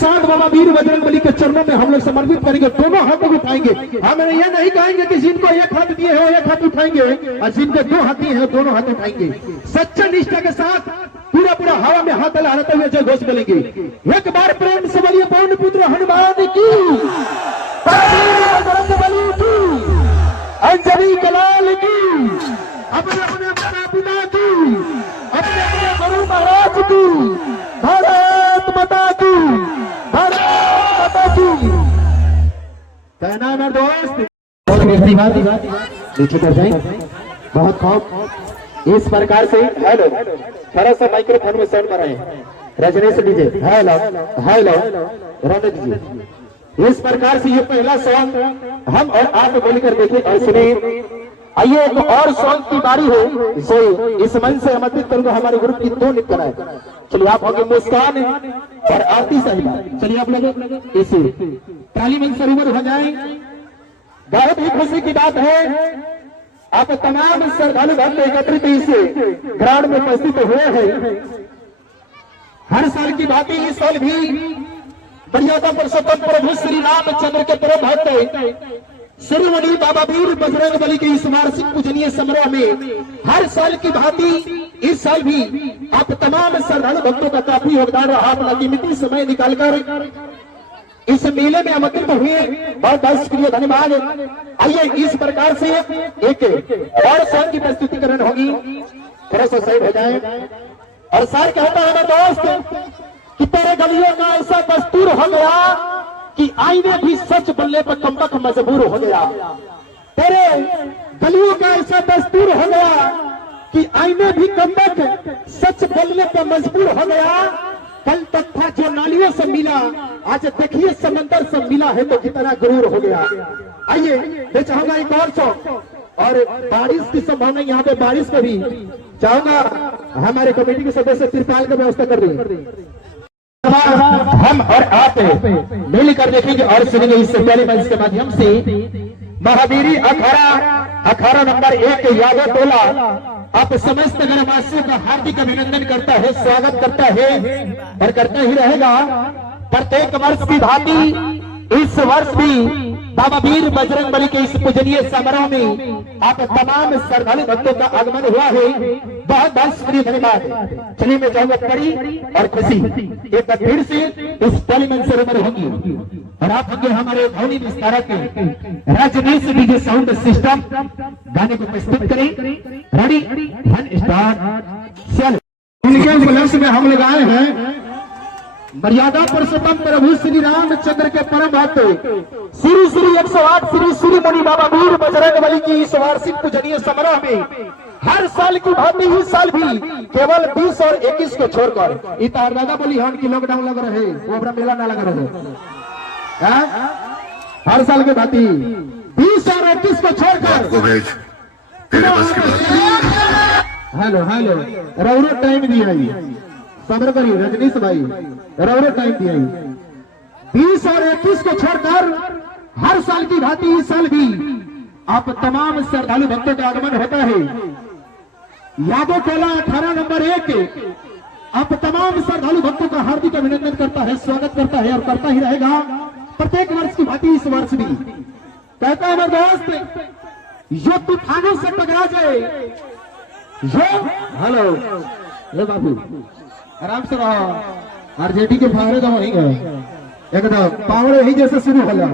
साथ बाबा वीर बजरंगबली के चरणों में हम लोग समर्पित करेंगे, दोनों हाथों को उठाएंगे। हम ये नहीं कहेंगे कि जिनको एक हाथ दिए हो एक हाथ उठाएंगे, और जिनको दो हाथ दिए हैं दोनों हाथ उठाएंगे। सच्चा निष्ठा के साथ पूरा पूरा हवा में हाथ लहराते हुए जय घोष बोलेंगे। एक बार प्रेम से बोलिए पवन पुत्र हनुमान की, बजरंगबली की, अंजलि कलाल की, अपने अपने माता पिता की, अपने अपने गुरु महाराज की, भारत माता की, भारत माता की। कहना है मेरे दोस्त, नीचे कर जाए बहुत खौफ। इस प्रकार से हेलो थोड़ा सा माइक्रोफोन में साउंड बढ़ाएं, रजनीश डीजे हेलो हेलो रोने दीजिए। इस प्रकार से ये पहला सॉन्ग हम और आप बोलकर देखें और सुनिए। आइए एक और सॉन्ग की बारी है, जो इस मंच से आमंत्रित करूंगा हमारे ग्रुप की दो निकल है। चलिए आप होंगे मुस्कान और आरती साहिबा। चलिए आप लोग इसे ताली मंच से रूबरू हो जाए। बहुत ही खुशी की बात है, आप तमाम श्रद्धालु भक्त एकत्रित इस ग्राउंड में उपस्थित हुए हैं। हर साल की भांति इस साल भी मर्यादा पुरुषोत्तम प्रभु श्री रामचंद्र के परम भक्त शिरोमणि बाबा वीर बजरंगबली के इस वार्षिक पूजनीय समारोह में हर साल की भांति इस साल भी आप तमाम श्रद्धालु भक्तों का काफी योगदान रहा। अपना कीमती समय निकालकर इस मेले में आमंत्रित हुए, बहुत बहुत शुक्रिया धन्यवाद। आइए इस प्रकार से एक और सॉन्ग की प्रस्तुतिकरण होगी, थोड़ा सा साइड हो जाए। और सर कहता है दोस्त कि तेरे गलियों का ऐसा दस्तूर हो गया कि आईने भी सच बोलने पर कमबख्त मजबूर हो गया। तेरे गलियों का ऐसा दस्तूर हो गया कि आईने भी कमबख्त सच बोलने पर मजबूर हो गया। कल तक था जो नालियों से मिला, आज देखिए समंदर से मिला है तो कितना गुरूर हो गया। आइए मैं चाहूंगा एक और सॉन्ग, और बारिश की संभावना यहाँ पे बारिश में भी चाहूंगा हमारे कमेटी के सदस्य तिरपाल की व्यवस्था कर रही है। हम और आप मिलकर देखेंगे और सुनेंगे इस पहले मंच के माध्यम से महावीरी अखाड़ा नंबर 1 यादव टोला आप समस्त ग्रामवासियों का हार्दिक अभिनंदन करता है, स्वागत करता है और करता ही रहेगा। प्रत्येक वर्ष की भांति इस वर्ष भी बाबा वीर बजरंगबली के इस पूजनीय समारोह में आप तमाम श्रद्धालु भक्तों का आगमन हुआ है, बहुत बहुत शुक्रिया धन्यवाद। चलिए मैं चाहूंगा बड़ी और खुशी एक बार फिर से इस पहले से रूबरू होंगी और आप होंगे हमारे ध्वनि विस्तारक रजनीश डीजे साउंड सिस्टम। गाने को प्रस्तुत करें, रेडी वन स्टार्ट। चल उनके उपलक्ष्य में हम लोग आए हैं मर्यादा पुरुषोत्तम प्रभु श्री रामचंद्र के परम भक्त श्री श्री 108 श्री शिरोमणि बाबा वीर बजरंगबली की इस वार्षिक पूजनीय समारोह में हर साल की भांति इस साल भी केवल 20 और 21 को छोड़कर इतार दादा बोली हन की लॉकडाउन लग रहे, वो अपना मेला ना लग रहे। हर साल की भांति 20 और 21 को छोड़कर हेलो हेलो रौरो टाइम दिया सब्र करिए रजनीश भाई, रौरो टाइम दिया 20 और 21 को छोड़कर हर साल की भांति इस साल भी आप तमाम श्रद्धालु भक्तों का आगमन होता है। यादव टोला 18 नंबर 1 आप तमाम श्रद्धालु भक्तों का हार्दिक अभिनंदन करता है, स्वागत करता है और करता ही रहेगा प्रत्येक वर्ष की भांति इस वर्ष भी। कहता है मेरे दोस्त जो तूफानों से टकरा जाए, जो हेलो ले बाबू आराम से रहो, आरजेडी के फावड़े तो वहीं गए एकदम पावड़े ही जैसे शुरू हो गया।